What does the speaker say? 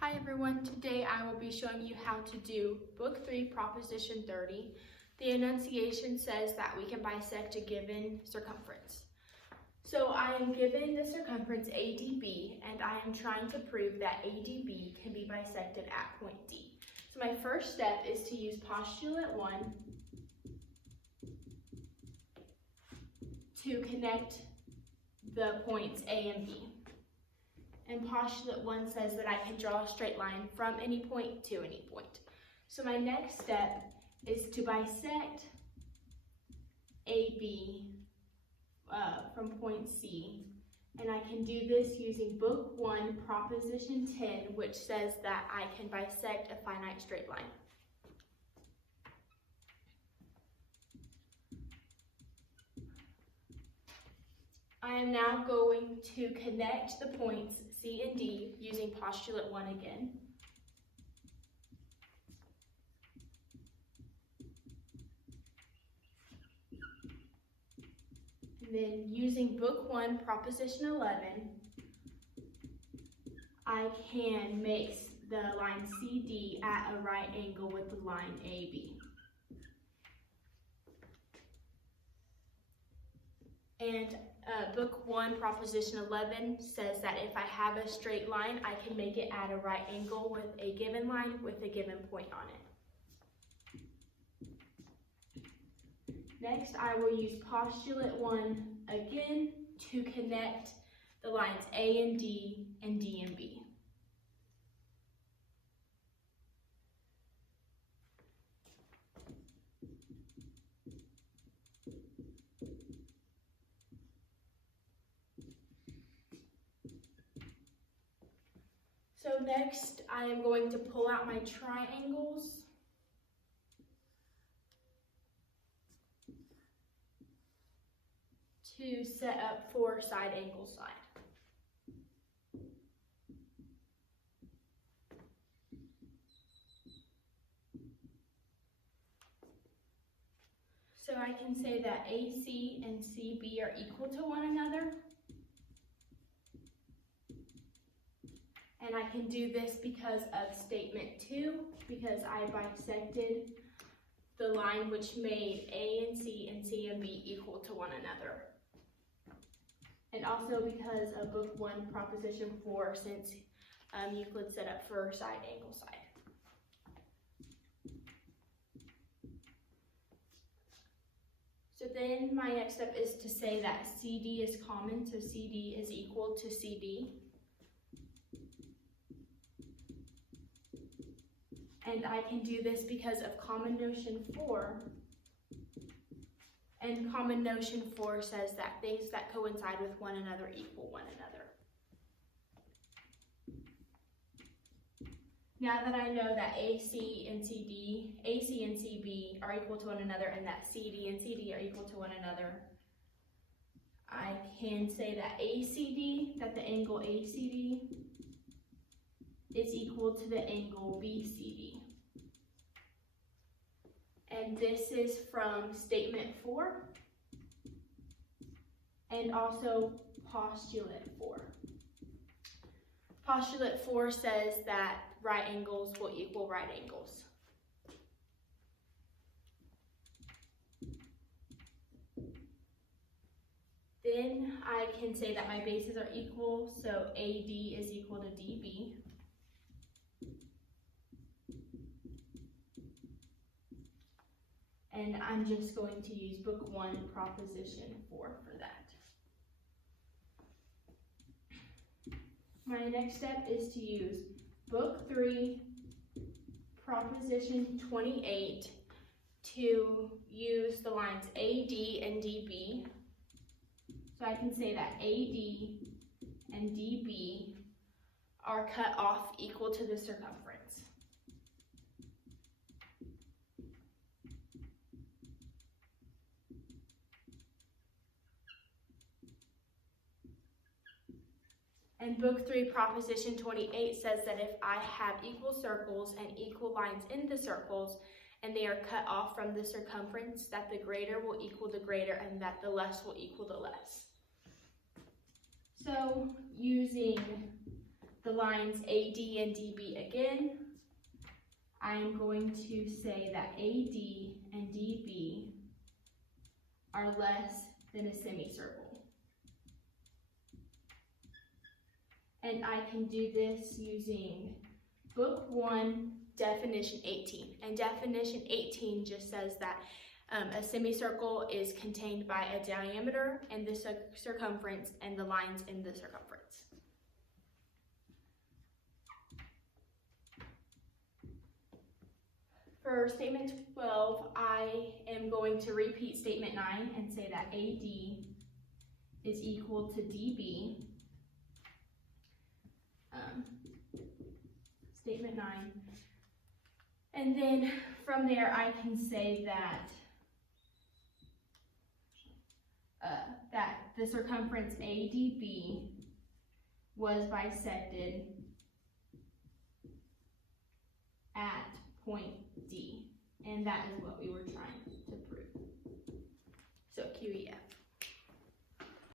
Hi everyone, today I will be showing you how to do Book 3, Proposition 30. The enunciation says that we can bisect a given circumference. So I am given the circumference ADB and I am trying to prove that ADB can be bisected at point D. So my first step is to use postulate 1 to connect the points A and B. And postulate 1 says that I can draw a straight line from any point to any point. So my next step is to bisect AB from point C. And I can do this using Book 1, Proposition 10, which says that I can bisect a finite straight line. I am now going to connect the points C and D using postulate 1 again. And then using Book 1, Proposition 11, I can make the line CD at a right angle with the line AB. And Book 1, Proposition 11 says that if I have a straight line, I can make it at a right angle with a given line with a given point on it. Next, I will use postulate 1 again to connect the lines A and D and B. So next, I am going to pull out my triangles. To set up for side angle side. So I can say that AC and CB are equal to one another. And I can do this because of statement 2, because I bisected the line which made A and C and B equal to one another. And also because of Book 1, Proposition 4, since Euclid set up for side angle side. So then my next step is to say that CD is common, so CD is equal to CD. And I can do this because of common notion 4. And common notion 4 says that things that coincide with one another equal one another. Now that I know that AC and CB are equal to one another and that CD and CD are equal to one another, I can say that the angle ACD is equal to the angle BCD. And this is from statement 4 and also postulate 4. Postulate 4 says that right angles will equal right angles. Then I can say that my bases are equal, so AD is equal to DB. And I'm just going to use Book 1, Proposition 4 for that. My next step is to use Book 3, Proposition 28 to use the lines AD and DB. So I can say that AD and DB are cut off equal to the circumference. And Book 3, Proposition 28 says that if I have equal circles and equal lines in the circles, and they are cut off from the circumference, that the greater will equal the greater and that the less will equal the less. So using the lines AD and DB again, I am going to say that AD and DB are less than a semicircle. And I can do this using Book 1, Definition 18. And Definition 18 just says that a semicircle is contained by a diameter and the circumference and the lines in the circumference. For statement 12, I am going to repeat statement 9 and say that AD is equal to DB. Statement 9. And then from there I can say that that the circumference ADB was bisected at point D, and that is what we were trying to prove. So QEF.